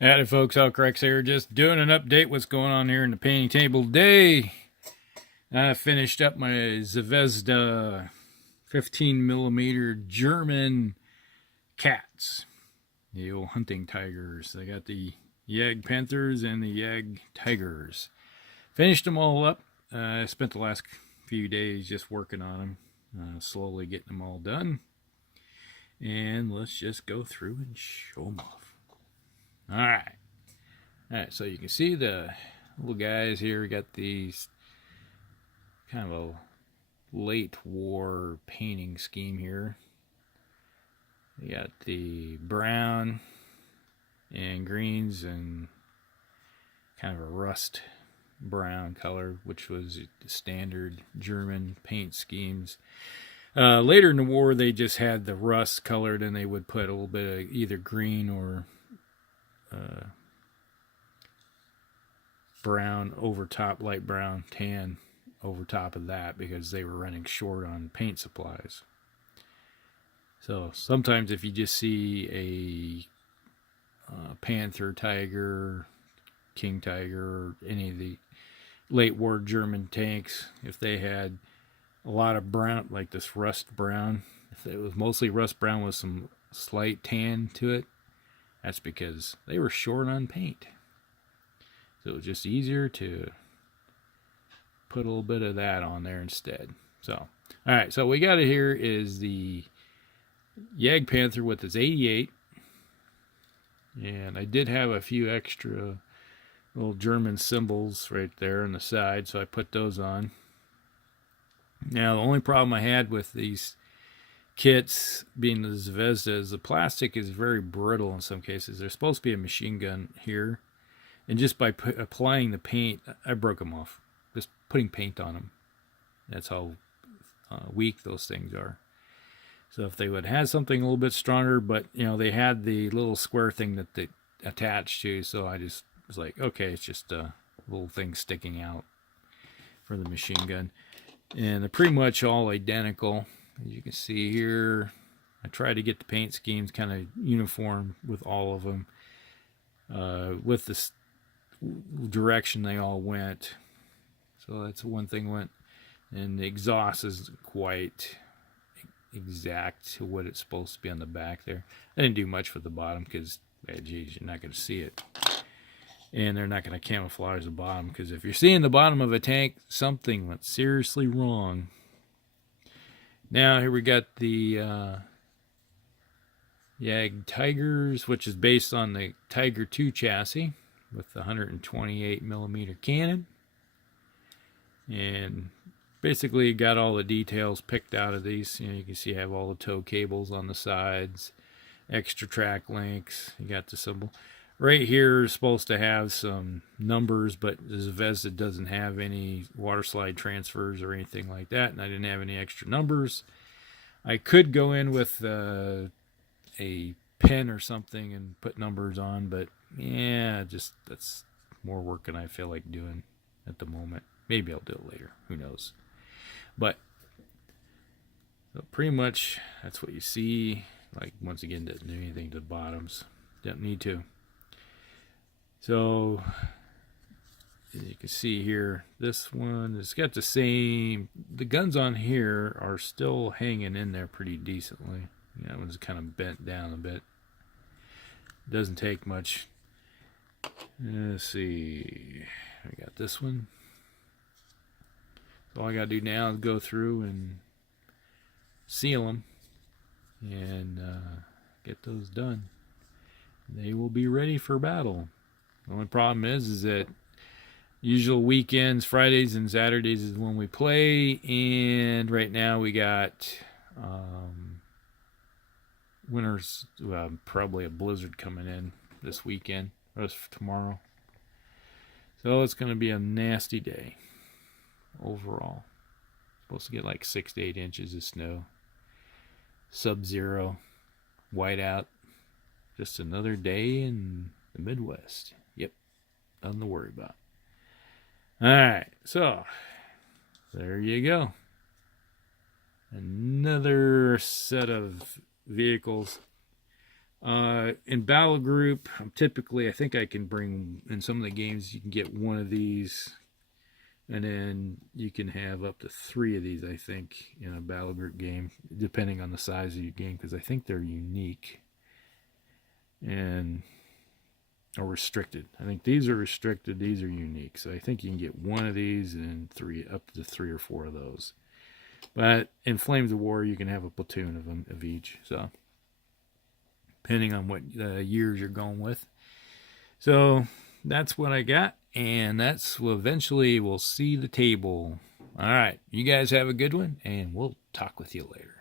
Howdy folks, Alcrex here, just doing an update what's going on here in the painting table today. I finished up my Zvezda 15mm German cats, the old hunting tigers. I got the Jagdpanthers and the Jagdtigers. Finished them all up. I spent the last few days just working on them, slowly getting them all done. And let's just go through and show them off. Alright, so you can see the little guys here. We got these kind of a late war painting scheme here. We got the brown and greens and kind of a rust brown color, which was the standard German paint schemes. Later in the war, they just had the rust colored, and they would put a little bit of either green or brown over top, light brown, tan over top of that, because they were running short on paint supplies. So sometimes if you just see a panther tiger, king tiger, or any of the late war German tanks, if they had a lot of brown, like this rust brown, if it was mostly rust brown with some slight tan to it, that's because they were short on paint. So it was just easier to put a little bit of that on there instead. So, alright, so what we got here is the Jagdpanther with his 88. And I did have a few extra little German symbols right there on the side, so I put those on. Now, the only problem I had with these kits, being the Zvezda, is the plastic is very brittle in some cases. There's supposed to be a machine gun here, and just by applying the paint, I broke them off. Just putting paint on them. That's how weak those things are. So if they would have something a little bit stronger, but they had the little square thing that they attached to, so I just was like, okay, it's just a little thing sticking out for the machine gun. And they're pretty much all identical. As you can see here, I tried to get the paint schemes kind of uniform with all of them, with this direction they all went. So that's one thing went. And the exhaust is quite exact to what it's supposed to be on the back there. I didn't do much for the bottom because, geez, you're not going to see it. And they're not going to camouflage the bottom, because if you're seeing the bottom of a tank, something went seriously wrong. Now here we got the Jagdtigers, which is based on the Tiger 2 chassis with the 128mm cannon. And basically you got all the details picked out of these. You can see I have all the tow cables on the sides, extra track links. You got the symbol. Right here is supposed to have some numbers, but the Zvezda doesn't have any water slide transfers or anything like that, and I didn't have any extra numbers. I could go in with a pen or something and put numbers on, but yeah, that's more work than I feel like doing at the moment. Maybe I'll do it later. Who knows? But so pretty much that's what you see. Like, once again, didn't do anything to the bottoms. Didn't need to. So, as you can see here, this one, it's got the same, the guns on here are still hanging in there pretty decently. That one's kind of bent down a bit. Doesn't take much. Let's see, I got this one. So all I gotta do now is go through and seal them and get those done. They will be ready for battle. The only problem is that usual weekends, Fridays and Saturdays, is when we play, and right now we got winter's probably a blizzard coming in this weekend, or tomorrow. So it's going to be a nasty day overall. Supposed to get like 6 to 8 inches of snow. Sub-zero, whiteout. Just another day in the Midwest. Yep, nothing to worry about. Alright, so there you go. Another set of vehicles. In Battlegroup, typically I think I can bring, in some of the games you can get one of these, and then you can have up to 3 of these, I think, in a Battlegroup game, depending on the size of your game, because I think they're unique and or restricted. I think these are restricted, these are unique. So I think you can get one of these and 3, up to 3 or 4 of those. But in Flames of War, you can have a platoon of them, of each. So depending on what years you're going with. So that's what I got, and that's eventually we'll see the table. All right, you guys have a good one, and we'll talk with you later.